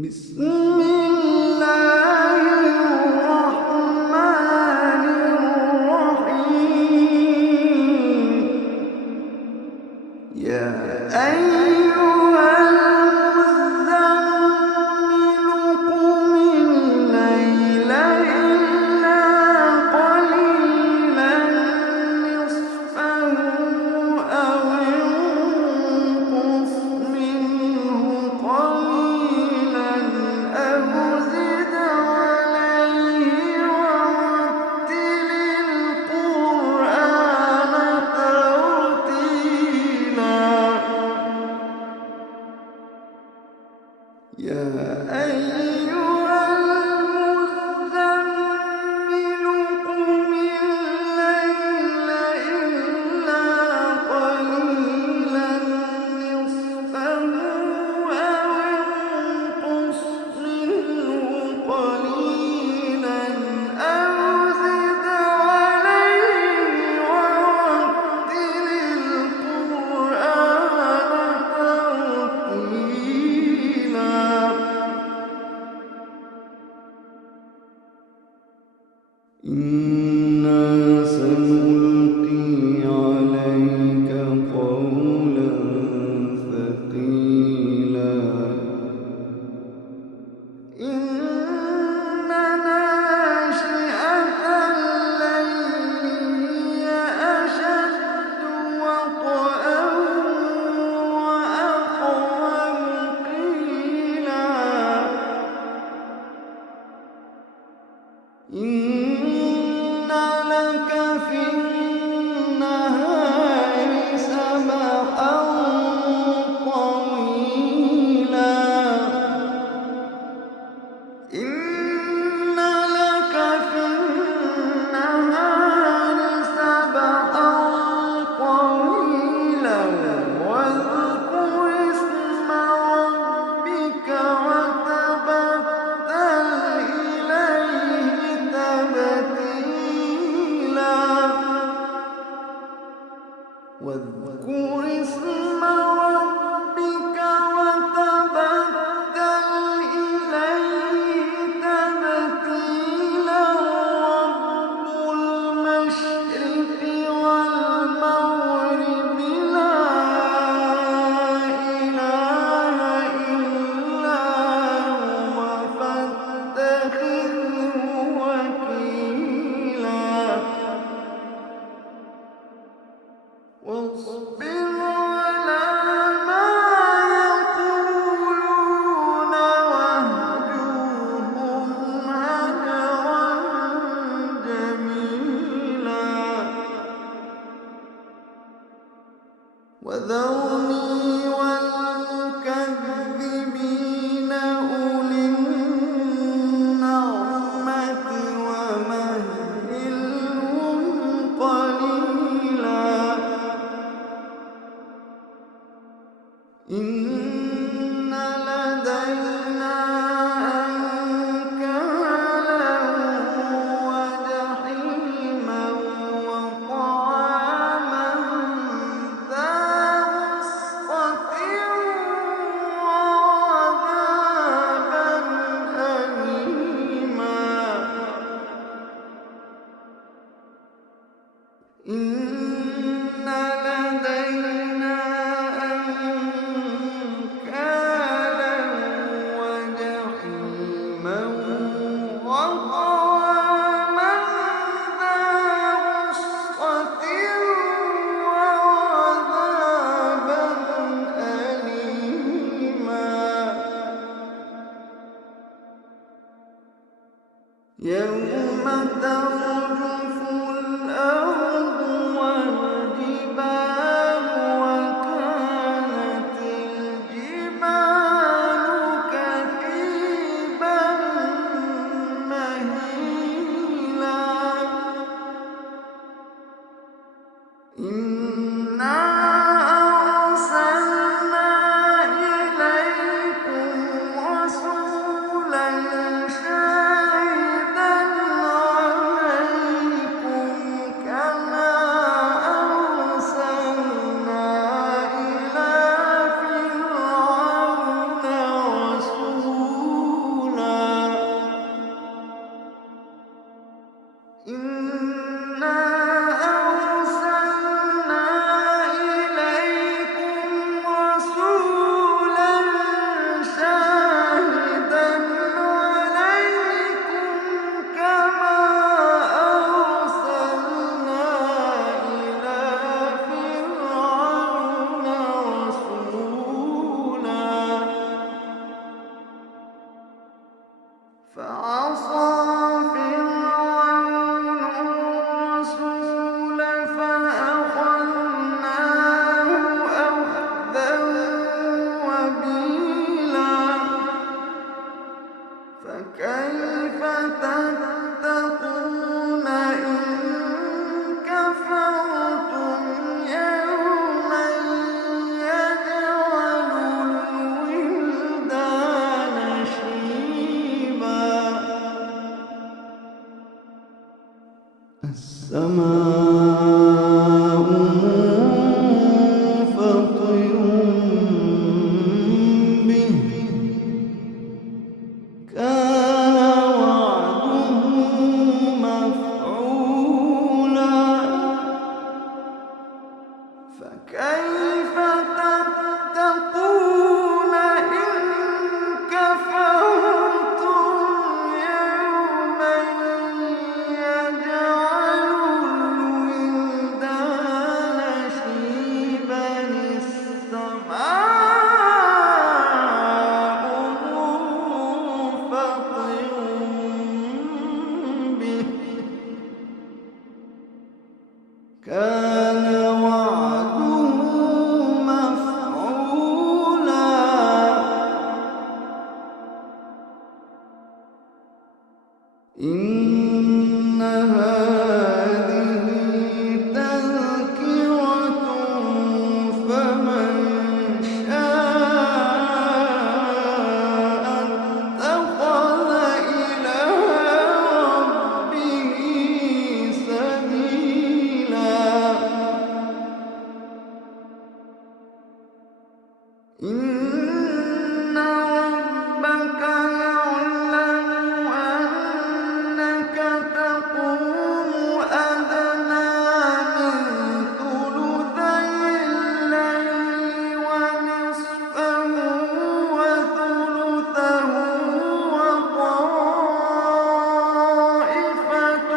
بسم الله الرحمن الرحيم. يا أيها المزمل قم الليل إلا قليلا نصفه أو انقص منه قليلا أو زد عليه ورتل القرآن ترتيلا. يا أيها المزمل قم الليل إلا قليلا نصفه أو انقص منه قليلا أو زد عليه ورتل القرآن ترتيلا. إنا سنلقي عليك قولا ثقيلا. إن ناشئة الليل هي أشد وطئا وأقوم قيلا. إن لك في النهار سبحا طويلا. إن لك في النهار سبحا طويلا واذكر اسم ربك وتبتل إليه تبتيلا. واذكر اسم ربك وتبتل إليه تبتيلا. رب المشرق والمغرب لا إله إلا هو فاتخذه وكيلا. واصبر على ما يقولون واهجرهم هجرا جميلا. وذرني والمكذبين أولي النعمة ومهلهم قليلا. إن لدينا أنكالا وجحيما وطعاما ذا غصة وعذابا أليما. إن لدينا أنكالا وجحيما وطعاما ذا غصة وعذابا أليما. يوم ترجف الأرض والجبال وكانت الجبال كثيبا مهيلا. إنا أرسلنا إليكم رسولا شاهدا عليكم فعصى فرعون الرسول فأخذناه أخذا وبيلا فكيف تتقون إن كفرتم يوما يجعل الولدان شيبا السماء منفطر به كان وعده مفعولا فكيف تتقون إن كفرتم يوما يجعل الولدان شيبا السماء منفطر به كان وعده مفعولا إن هذه تذكرة فمن شاء اتخذ إلى ربه سبيلا إن ربك يعلم أنك تقوم أدنى من ثلثي الليل ونصفه وثلثه وطائفة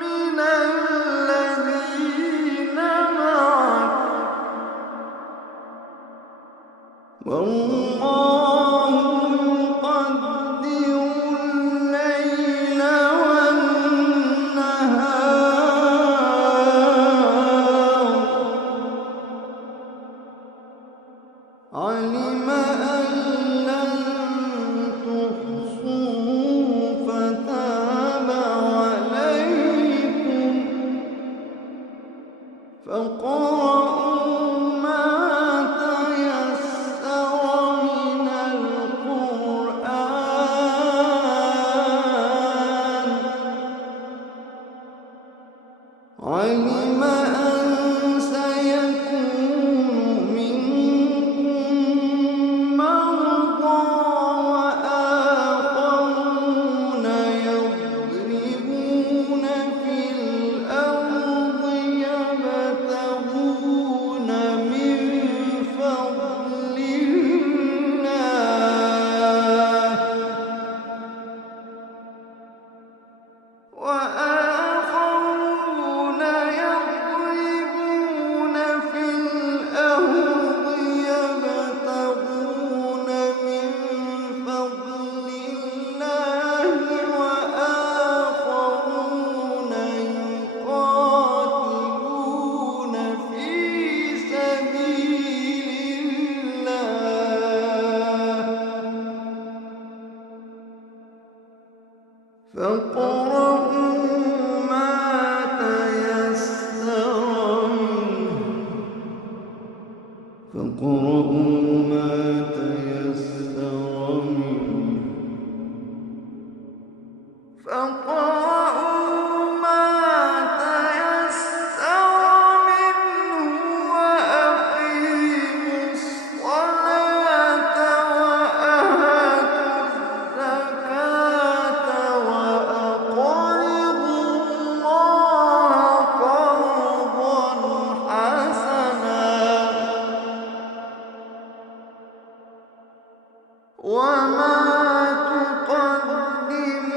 من الذين معك والله يقدر الليل والنهار علم أن لن تحصوا فتاب عليكم فاقرؤوا ما تيسر من القرآن علم أن سيكون منكم مرضى وآخرون يضربون في الأرض يبتغون من فضل الله وآخرون يضربون في الأرض يبتغون من فضل الله وآخرون يقاتلون في سبيل الله فاقرؤوا ما تيسر منه وأقيموا الصلاة وآتوا الزكاة وأقرضوا الله قرضا حسنا وما تقدموا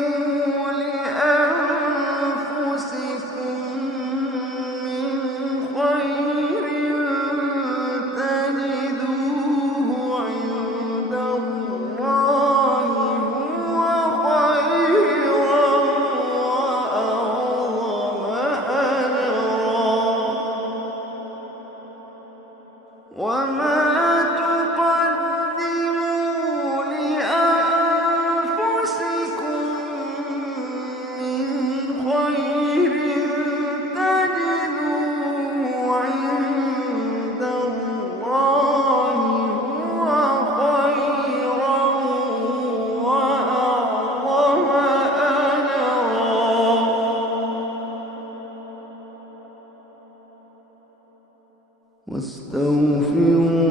لأنفسكم من خير تجدوه عند الله هو واستغفر